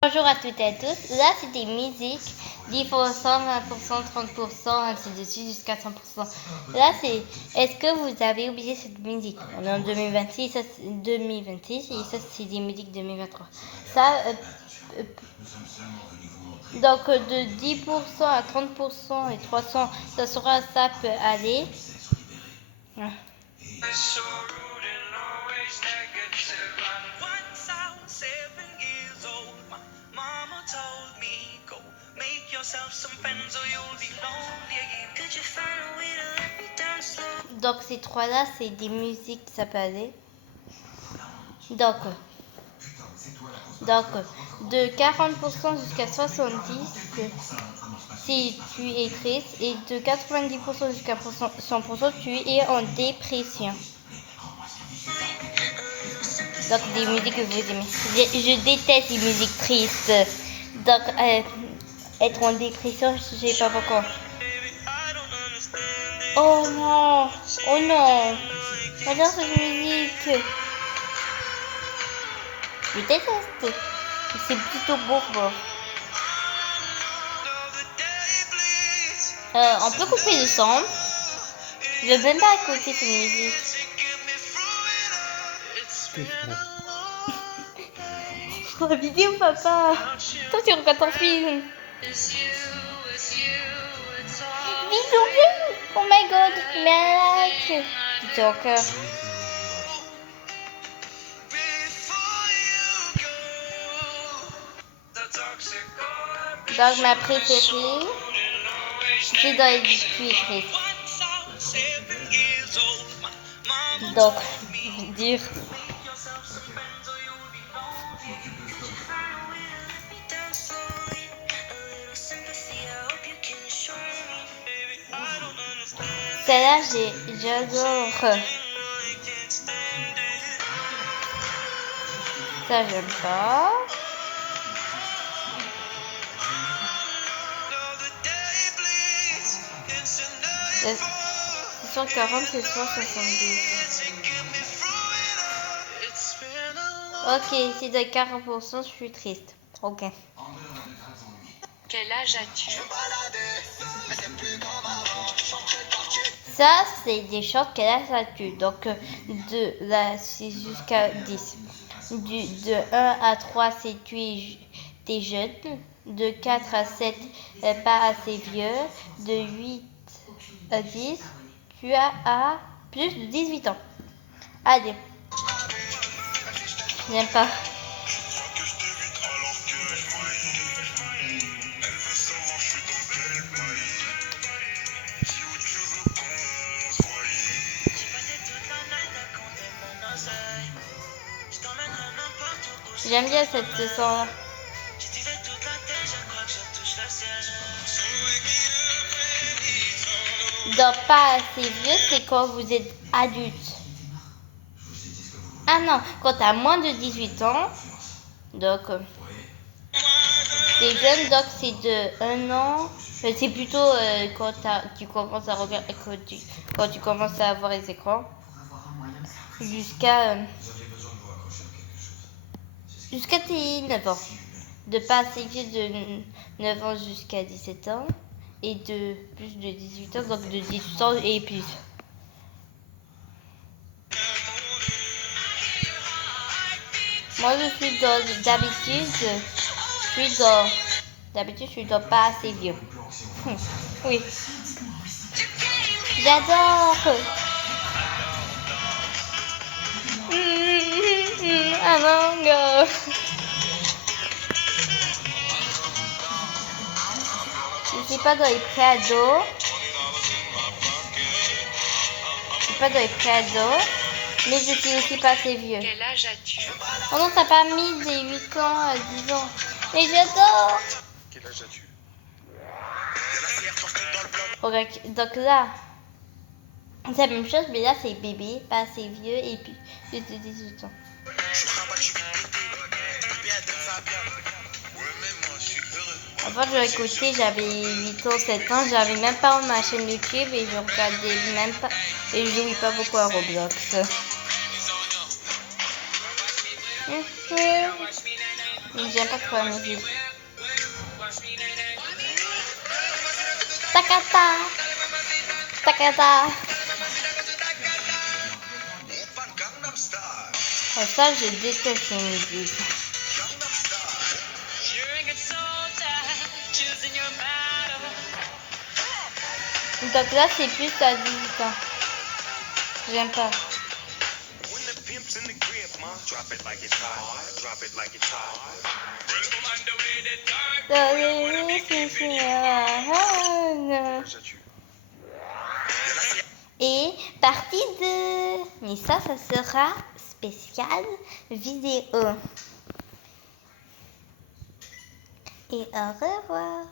Bonjour à toutes et à tous. Là, c'est des musiques 10%, 20%, 30%, ainsi de suite jusqu'à 100%. Là, c'est est-ce que vous avez oublié cette musique? On est en 2026, ça, 2026 et ça, c'est des musiques 2023. Ça, donc de 10% à 30% et 300, ça peut aller. Donc ces trois-là, c'est des musiques, ça peut aller. Donc de 40% jusqu'à 70%, si tu es triste, et de 90% jusqu'à 100%, tu es en dépression. Donc des musiques que vous aimez. Je déteste les musiques tristes. Donc être en dépression, je sais pas pourquoi. Oh non, oh non. J'adore cette musique. Je déteste. C'est plutôt beau. On peut couper le son. Je veux même pas écouter cette musique. Je la vidéo, papa. Toi, tu regardes ton film. Bisous. Oh my god, mais like. Bisous au cœur. Donc, ma préférée, c'est dans les biscuits tristes. Donc, dire. Celle-là, j'adore. Ça, j'aime pas. C'est soit 40, c'est soit 70. Ok, c'est de 40%, je suis triste. Ok. Quel âge as-tu? Ça, c'est des choses quel âge as-tu? Donc, de là, c'est jusqu'à 10. De 1 à 3, c'est tu es jeune. De 4 à 7, pas assez vieux. De 8 à 10, tu as à plus de 18 ans. Allez. J'aime pas. J'aime bien cette son. Donc, pas assez vieux, c'est quand vous êtes adulte. Ah non, quand tu as moins de 18 ans, donc t'es jeune, donc c'est de 1 an. C'est plutôt quand tu commences à regarder, quand tu commences à avoir les écrans, jusqu'à tes 9 ans. De pas assez vieux de 9 ans jusqu'à 17 ans. Et de plus de 18 ans, donc de 18 ans et plus. Moi, d'habitude, je suis dans pas assez vieux. Oui. J'adore. Among Us. Je suis pas dans les préados. Mais je suis aussi pas assez vieux. Quel âge as-tu? Oh non, t'as pas mis des 8 ans à 10 ans. Mais j'adore. Quel âge as-tu? Donc là, c'est la même chose, mais là c'est bébé, pas assez vieux et puis plus de 18 ans. Avant je l'écoutais, j'avais 8 ans, 7 ans, j'avais même pas ma chaîne YouTube et je regardais même pas, et je jouais pas beaucoup à Roblox. J'aime pas trop la musique. Takata. Takata. Oh, ça, je déteste les musiques. Donc là, c'est plus à 18 ans. J'aime pas. Et partie 2. Mais ça sera spécial vidéo. Et au revoir.